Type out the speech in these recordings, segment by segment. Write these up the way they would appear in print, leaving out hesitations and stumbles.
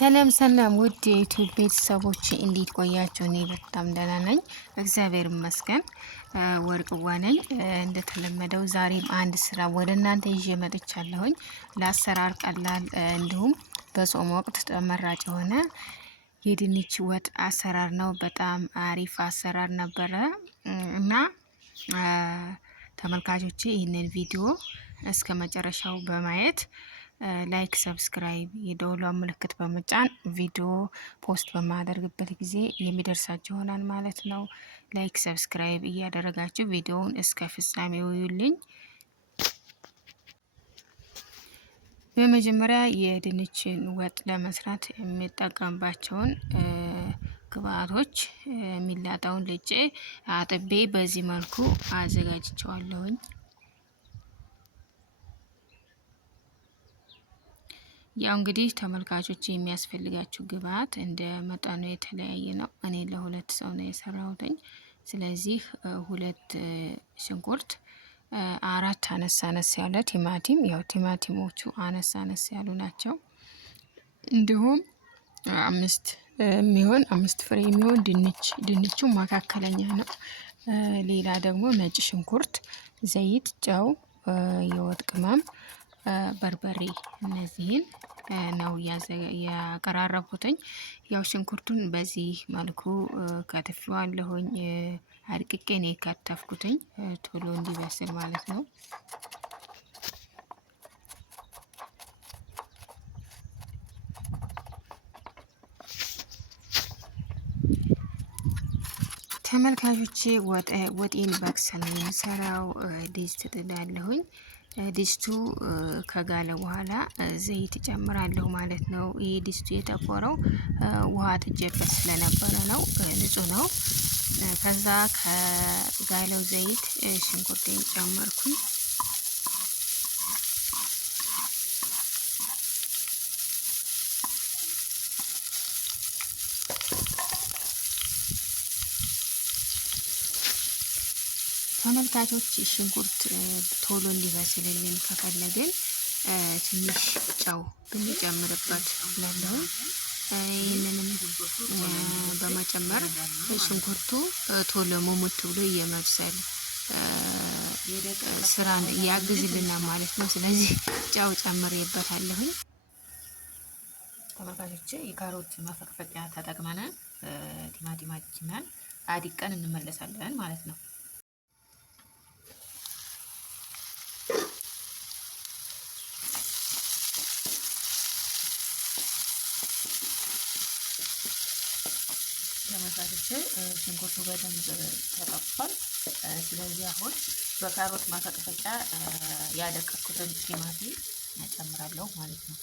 ሰላም ውድ የዩቲዩብ ቤተሰቦች እንዴት ቆያችሁ? እኔ በጣም ደህና ነኝ፣ እግዚአብሔር ይመስገን። ወርቅዋ ነኝ። እንደተለመደው ዛሬም አንድ ስራ ወደ እናንተ ይዤ መጥቻለሁኝ። ለአሰራር ቀላል እንዲሁም በጾም ወቅት ተመራጭ የሆነ የድንች ወጥ አሰራር ነው። በጣም አሪፍ አሰራር ነበረ እና ተመልካቾቼ ይህንን ቪዲዮ እስከ መጨረሻው በማየት ላይክ፣ ሰብስክራይብ የደወሏን ምልክት በመጫን ቪዲዮ ፖስት በማደርግበት ጊዜ የሚደርሳችሁ ይሆናል ማለት ነው። ላይክ ሰብስክራይብ እያደረጋችሁ ቪዲዮውን እስከ ፍጻሜው ይዩልኝ። በመጀመሪያ የድንችን ወጥ ለመስራት የሚጠቀምባቸውን ግብአቶች የሚላጣውን ልጬ አጥቤ በዚህ መልኩ አዘጋጅቸዋለሁኝ። ያው እንግዲህ ተመልካቾች የሚያስፈልጋችሁ ግብአት እንደ መጠኑ የተለያየ ነው። እኔ ለሁለት ሰው ነው የሰራሁትኝ። ስለዚህ ሁለት ሽንኩርት፣ አራት አነስ ያለ ቲማቲም፣ ያው ቲማቲሞቹ አነስ ያሉ ናቸው። እንዲሁም አምስት ፍሬ የሚሆን ድንቹ መካከለኛ ነው። ሌላ ደግሞ ነጭ ሽንኩርት፣ ዘይት፣ ጨው፣ የወጥ ቅመም፣ በርበሬ እነዚህን ነው ያቀራረብኩትኝ። ያው ሽንኩርቱን በዚህ መልኩ ከትፌዋለሁኝ። አድቅቄ ነው የከተፍኩትኝ ቶሎ እንዲበስል ማለት ነው። ተመልካቾቼ ወጤን በክሰል ነው የምሰራው። ድስት ጥዳለሁኝ። ድስቱ ከጋለ በኋላ ዘይት ጨምራለሁ ማለት ነው። ይሄ ድስቱ የጠቆረው ውሃ ጥጄበት ስለነበረ ነው፣ ንጹህ ነው። ከዛ ከጋለው ዘይት ሽንኩርቴን ጨመርኩኝ። ተመልካቾች ሽንኩርት ቶሎ እንዲበስልልን ከፈለግን ትንሽ ጨው ብንጨምርበት ያለው ይህንንም በመጨመር ሽንኩርቱ ቶሎ ሙሙት ብሎ የመብሰል ስራን ያግዝልናል ማለት ነው። ስለዚህ ጨው ጨምሬበታለሁኝ። ተመልካቾች የካሮት መፈቅፈቂያ ተጠቅመናል። ቲማቲማችንን አድቀን እንመለሳለን ማለት ነው። ተመሳሳይ ሽንኩርቱ በደንብ ተጠብሷል። ስለዚህ አሁን በካሮት ማፈቅፈቂያ ያደቀኩትን ቲማቲም እጨምራለሁ ማለት ነው።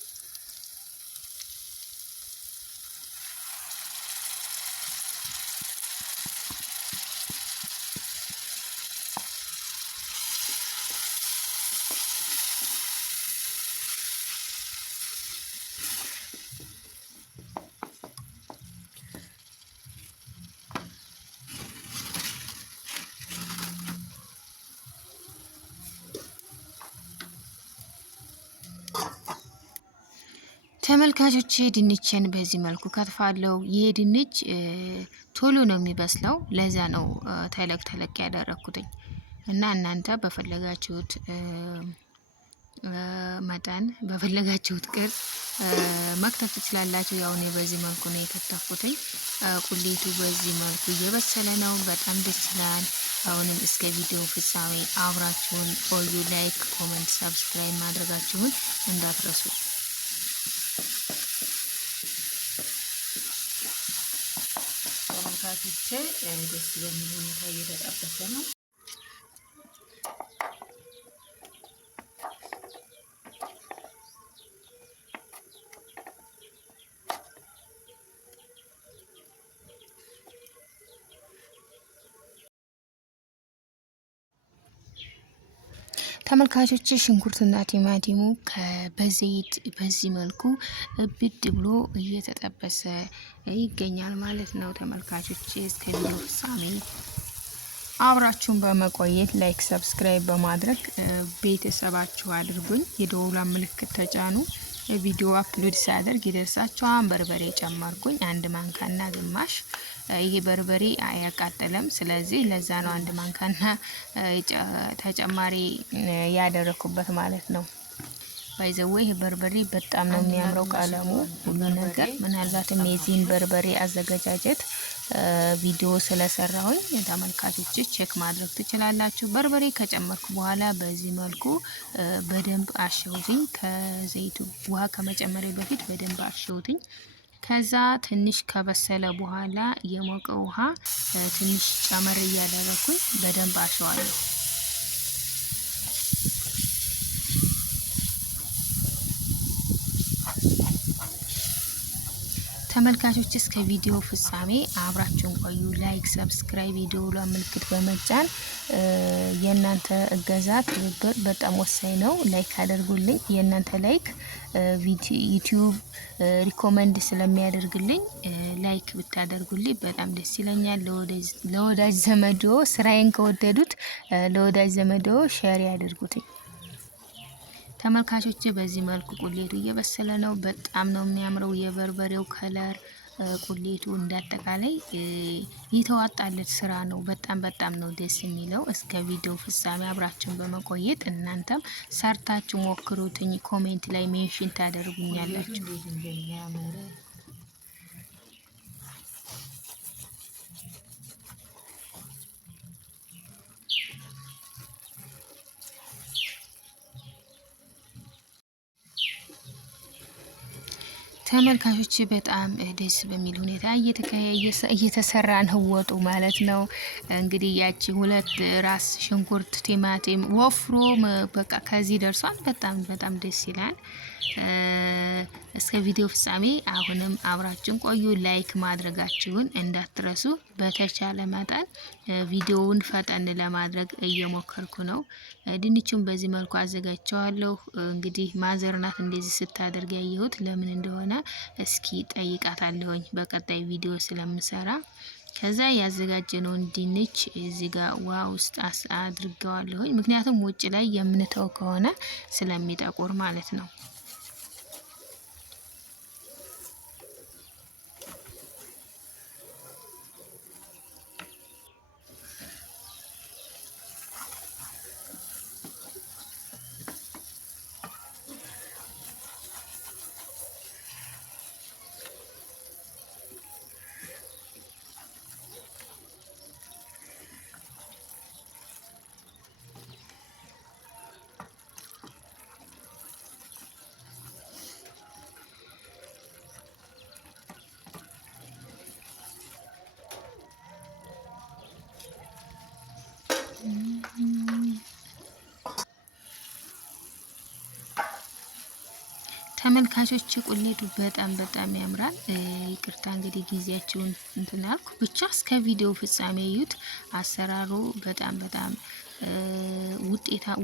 ተመልካቾች ድንችን በዚህ መልኩ ከትፋለሁ። ይሄ ድንች ቶሎ ነው የሚበስለው፣ ለዛ ነው ተለቅ ያደረኩትኝ እና እናንተ በፈለጋችሁት መጠን በፈለጋችሁት ቅርጽ መክተፍ ትችላላችሁ። ያው እኔ በዚህ መልኩ ነው የከተፍኩትኝ። ቁሌቱ በዚህ መልኩ እየበሰለ ነው፣ በጣም ደስ ይላል። አሁንም እስከ ቪዲዮ ፍጻሜ አብራችሁን ቆዩ። ላይክ፣ ኮሜንት፣ ሰብስክራይብ ማድረጋችሁን እንዳትረሱ። ተመልካቾቼ ደስ በሚል ሁኔታ እየተጠበሰ ነው። ተመልካቾች ሽንኩርትና ቲማቲሙ በዘይት በዚህ መልኩ ብድ ብሎ እየተጠበሰ ይገኛል ማለት ነው። ተመልካቾች እስከ ቪዲዮ ፍጻሜ አብራችሁን በመቆየት ላይክ፣ ሰብስክራይብ በማድረግ ቤተሰባችሁ አድርጉኝ። የደወሏን ምልክት ተጫኑ። ቪዲዮ አፕሎድ ሳደርግ ይደርሳችኋል። በርበሬ ጨመርኩኝ 1 ማንካና ግማሽ። ይሄ በርበሬ አያቃጥልም፣ ስለዚህ ለዛ ነው 1 ማንካና ተጨማሪ ያደረኩበት ማለት ነው። ባይዘው ይሄ በርበሬ በጣም ነው የሚያምረው ቀለሙ ሁሉ ነገር። ምናልባትም የዚህን በርበሬ አዘገጃጀት ቪዲዮ ስለሰራሁኝ ተመልካቾች ቼክ ማድረግ ትችላላችሁ። በርበሬ ከጨመርኩ በኋላ በዚህ መልኩ በደንብ አሸውትኝ። ከዘይቱ ውሃ ከመጨመሬ በፊት በደንብ አሸውትኝ። ከዛ ትንሽ ከበሰለ በኋላ የሞቀ ውሃ ትንሽ ጨመር እያደረኩኝ በደንብ አሸዋለሁ። ተመልካቾች እስከ ቪዲዮ ፍጻሜ አብራችሁን ቆዩ። ላይክ፣ ሰብስክራይብ፣ ቪዲዮ ምልክት በመጫን የእናንተ እገዛ ትብብር በጣም ወሳኝ ነው። ላይክ አድርጉልኝ። የእናንተ ላይክ ዩቲዩብ ሪኮመንድ ስለሚያደርግልኝ ላይክ ብታደርጉልኝ በጣም ደስ ይለኛል። ለወዳጅ ዘመዶ ስራዬን ከወደዱት ለወዳጅ ዘመዶ ሼር ያድርጉትኝ። ተመልካቾች በዚህ መልኩ ቁሌቱ እየበሰለ ነው። በጣም ነው የሚያምረው የበርበሬው ከለር። ቁሌቱ እንዳጠቃላይ የተዋጣለት ስራ ነው። በጣም ነው ደስ የሚለው። እስከ ቪዲዮ ፍጻሜ አብራችሁን በመቆየት እናንተም ሰርታችሁ ሞክሩትኝ። ኮሜንት ላይ ሜንሽን ታደርጉኛላችሁ። ተመልካቾች በጣም ደስ በሚል ሁኔታ እየተሰራ ነው ወጡ ማለት ነው። እንግዲህ ያቺ 2 ራስ ሽንኩርት ቲማቲም ወፍሮ በቃ ከዚህ ደርሷል። በጣም ደስ ይላል። እስከ ቪዲዮ ፍጻሜ አሁንም አብራችሁን ቆዩ። ላይክ ማድረጋችሁን እንዳትረሱ። በተቻለ መጠን ቪዲዮውን ፈጠን ለማድረግ እየሞከርኩ ነው። ድንቹን በዚህ መልኩ አዘጋጅቸዋለሁ። እንግዲህ ማዘርናት እንደዚህ ስታደርግ ያየሁት ለምን እንደሆነ እስኪ ጠይቃታለሁኝ በቀጣይ ቪዲዮ ስለምሰራ። ከዛ ያዘጋጀነውን ድንች እዚህ ጋር ውሃ ውስጥ አድርገዋለሁኝ። ምክንያቱም ውጭ ላይ የምንተው ከሆነ ስለሚጠቁር ማለት ነው። ተመልካቾች ቁሌቱ በጣም ያምራል። ይቅርታ እንግዲህ ጊዜያችሁን እንትን አልኩ። ብቻ እስከ ቪዲዮ ፍጻሜ እዩት። አሰራሩ በጣም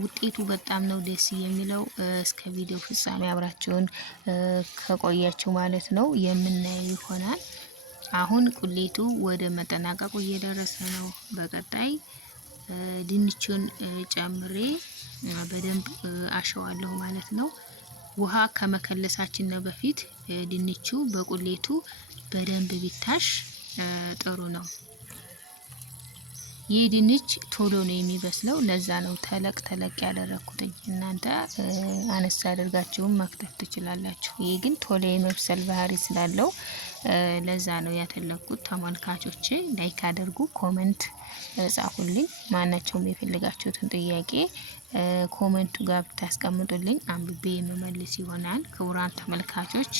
ውጤቱ በጣም ነው ደስ የሚለው። እስከ ቪዲዮ ፍጻሜ አብራችሁን ከቆያችሁ ማለት ነው የምናየው ይሆናል። አሁን ቁሌቱ ወደ መጠናቀቁ እየደረሰ ነው። በቀጣይ ድንቹን ጨምሬ በደንብ አሸዋለሁ ማለት ነው። ውሃ ከመከለሳችን ነው በፊት ድንቹ በቁሌቱ በደንብ ቢታሽ ጥሩ ነው። ይህ ድንች ቶሎ ነው የሚበስለው፣ ለዛ ነው ተለቅ ያደረኩትኝ። እናንተ አነሳ አድርጋችሁም መክተፍ ትችላላችሁ። ይህ ግን ቶሎ የመብሰል ባህሪ ስላለው ለዛ ነው ያተለኩት። ተመልካቾቼ ላይክ አድርጉ፣ ኮሜንት ጻፉልኝ። ማናቸውም የፈለጋችሁትን ጥያቄ ኮሜንቱ ጋር ብታስቀምጡልኝ አንብቤ የመመልስ ይሆናል። ክቡራን ተመልካቾች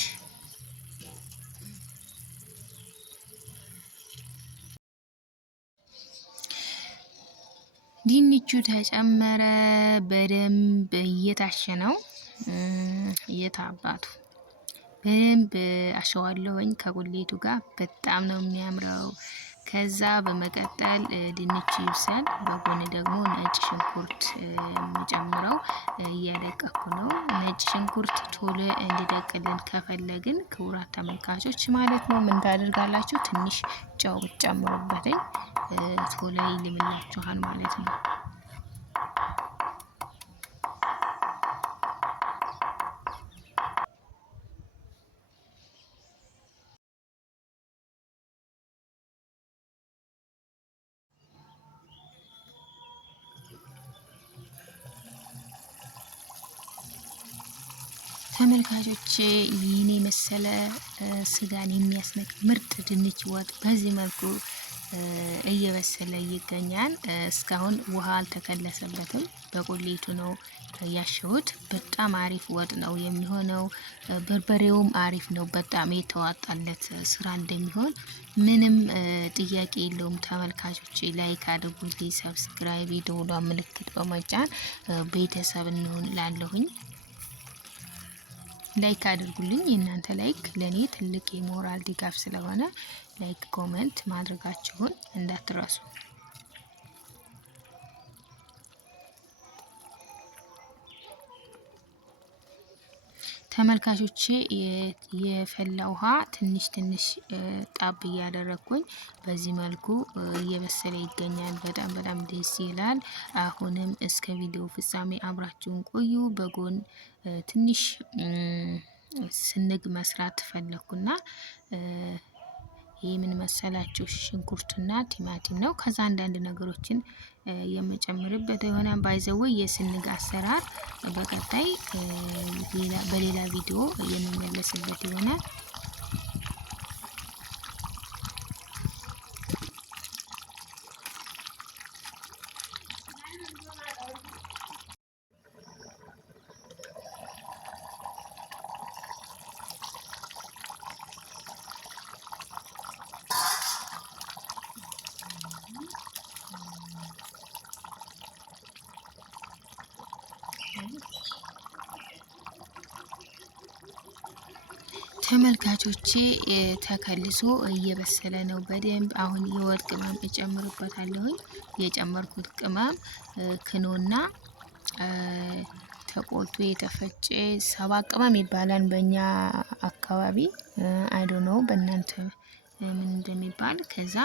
ድንቹ ተጨመረ፣ በደንብ እየታሸ ነው። እየታባቱ በደንብ አሸዋለሁኝ ከቁሌቱ ጋር። በጣም ነው የሚያምረው። ከዛ በመቀጠል ድንቹ ይብሳል። በጎን ደግሞ ነጭ ሽንኩርት የሚጨምረው እያደቀኩ ነው። ነጭ ሽንኩርት ቶሎ እንዲደቅልን ከፈለግን ክቡራት ተመልካቾች ማለት ነው ምን ታደርጋላችሁ? ትንሽ ጨው ጨምሩበትኝ፣ ቶሎ ይልምላችኋል ማለት ነው። ተመልካቾቼ ይህን የመሰለ ስጋን የሚያስነቅ ምርጥ ድንች ወጥ በዚህ መልኩ እየበሰለ ይገኛል። እስካሁን ውሃ አልተከለሰበትም። በቁሌቱ ነው ያሸሁት። በጣም አሪፍ ወጥ ነው የሚሆነው። በርበሬውም አሪፍ ነው። በጣም የተዋጣለት ስራ እንደሚሆን ምንም ጥያቄ የለውም። ተመልካቾቼ ላይክ አድርጉልኝ፣ ሰብስክራይብ፣ የደወሏ ምልክት በመጫን ቤተሰብ እንሆን ላለሁኝ ላይክ አድርጉልኝ። የእናንተ ላይክ ለኔ ትልቅ የሞራል ድጋፍ ስለሆነ ላይክ ኮሜንት ማድረጋችሁን እንዳትረሱ። ተመልካቾቼ የፈላ ውሃ ትንሽ ትንሽ ጣብ እያደረኩኝ በዚህ መልኩ እየበሰለ ይገኛል። በጣም ደስ ይላል። አሁንም እስከ ቪዲዮ ፍጻሜ አብራችሁን ቆዩ። በጎን ትንሽ ስንግ መስራት ፈለኩና ይህ ምን መሰላችሁ? ሽንኩርትና ቲማቲም ነው። ከዛ አንዳንድ ነገሮችን የመጨመርበት የሆነ ባይዘው የስንግ አሰራር በቀጣይ በሌላ ቪዲዮ የምመለስበት ይሆናል። ተመልካቾቼ ተከልሶ እየበሰለ ነው በደንብ። አሁን የወጥ ቅመም እጨምርበታለሁኝ። የጨመርኩት ቅመም ክኖና ተቆልቶ የተፈጨ ሰባ ቅመም ይባላል በእኛ አካባቢ። አይዶ ነው በእናንተ ምን እንደሚባል። ከዛ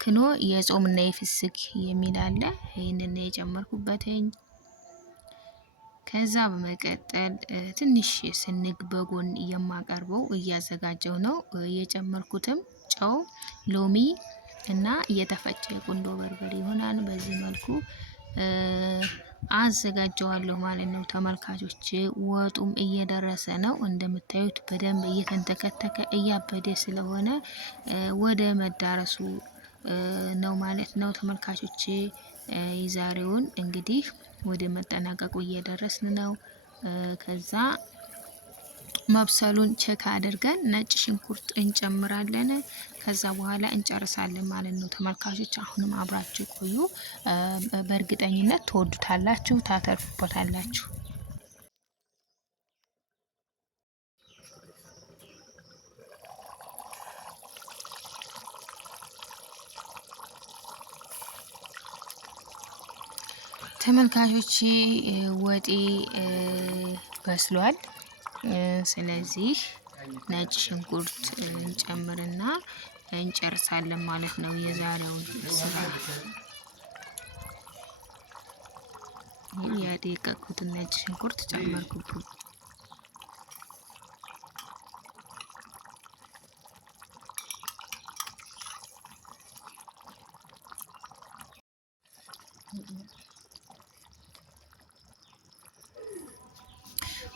ክኖ የጾምና የፍስክ የሚል አለ። ይሄንን የጨመርኩበትኝ። ከዛ በመቀጠል ትንሽ ስንግ በጎን የማቀርበው እያዘጋጀው ነው። የጨመርኩትም ጨው፣ ሎሚ እና የተፈጨ ቁንዶ በርበሬ ይሆናል። በዚህ መልኩ አዘጋጀዋለሁ ማለት ነው። ተመልካቾች ወጡም እየደረሰ ነው። እንደምታዩት በደንብ እየተንተከተከ እያበደ ስለሆነ ወደ መዳረሱ ነው ማለት ነው። ተመልካቾች የዛሬውን እንግዲህ ወደ መጠናቀቁ እየደረስን ነው። ከዛ መብሰሉን ቼክ አድርገን ነጭ ሽንኩርት እንጨምራለን። ከዛ በኋላ እንጨርሳለን ማለት ነው። ተመልካቾች አሁንም አብራችሁ ቆዩ። በእርግጠኝነት ትወዱታላችሁ፣ ታተርፉበታላችሁ። ተመልካቾች ወጤ በስሏል። ስለዚህ ነጭ ሽንኩርት እንጨምርና እንጨርሳለን ማለት ነው የዛሬውን ስራ። ያደቀቁትን ነጭ ሽንኩርት ጨመርኩበት።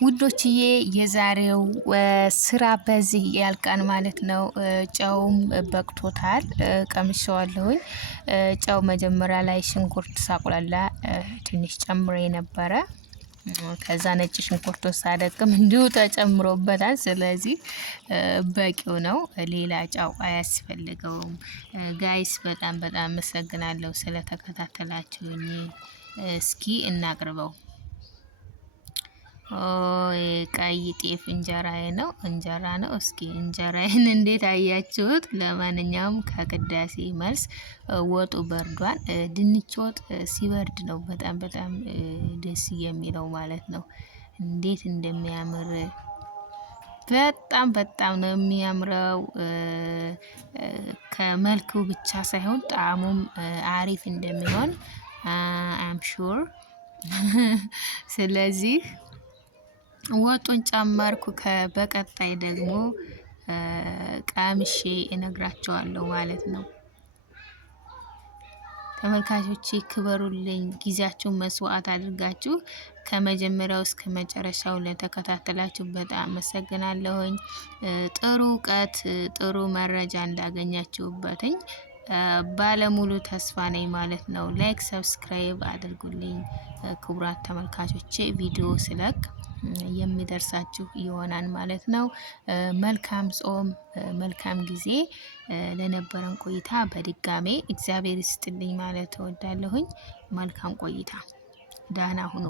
ውዶችዬ የዛሬው ስራ በዚህ ያልቃን ማለት ነው። ጨውም በቅቶታል፣ ቀምሼዋለሁኝ። ጨው መጀመሪያ ላይ ሽንኩርት ሳቁላላ ትንሽ ጨምሬ ነበረ። ከዛ ነጭ ሽንኩርት ሳደቅም እንዲሁ ተጨምሮበታል። ስለዚህ በቂው ነው፣ ሌላ ጨው አያስፈልገውም። ጋይስ በጣም አመሰግናለሁ ስለተከታተላችሁኝ። እስኪ እናቅርበው። ቀይ ጤፍ እንጀራዬ ነው፣ እንጀራ ነው። እስኪ እንጀራዬን እንዴት አያችሁት? ለማንኛውም ከቅዳሴ መልስ ወጡ በርዷል። ድንች ወጥ ሲበርድ ነው በጣም ደስ የሚለው ማለት ነው። እንዴት እንደሚያምር በጣም ነው የሚያምረው። ከመልኩ ብቻ ሳይሆን ጣዕሙም አሪፍ እንደሚሆን አም ሹር። ስለዚህ ወጡን ጨመርኩ። በቀጣይ ደግሞ ቀምሼ እነግራቸዋለሁ ማለት ነው። ተመልካቾቼ ክበሩልኝ፣ ጊዜያችሁን መስዋዕት አድርጋችሁ ከመጀመሪያው እስከ መጨረሻው ለተከታተላችሁ በጣም አመሰግናለሁኝ። ጥሩ እውቀት ጥሩ መረጃ እንዳገኛችሁበትኝ ባለሙሉ ተስፋ ነኝ ማለት ነው። ላይክ ሰብስክራይብ አድርጉልኝ ክቡራት ተመልካቾቼ፣ ቪዲዮ ስለቅ የሚደርሳችሁ ይሆናል ማለት ነው። መልካም ጾም መልካም ጊዜ። ለነበረን ቆይታ በድጋሜ እግዚአብሔር ይስጥልኝ ማለት እወዳለሁኝ። መልካም ቆይታ። ዳና ሁኑ።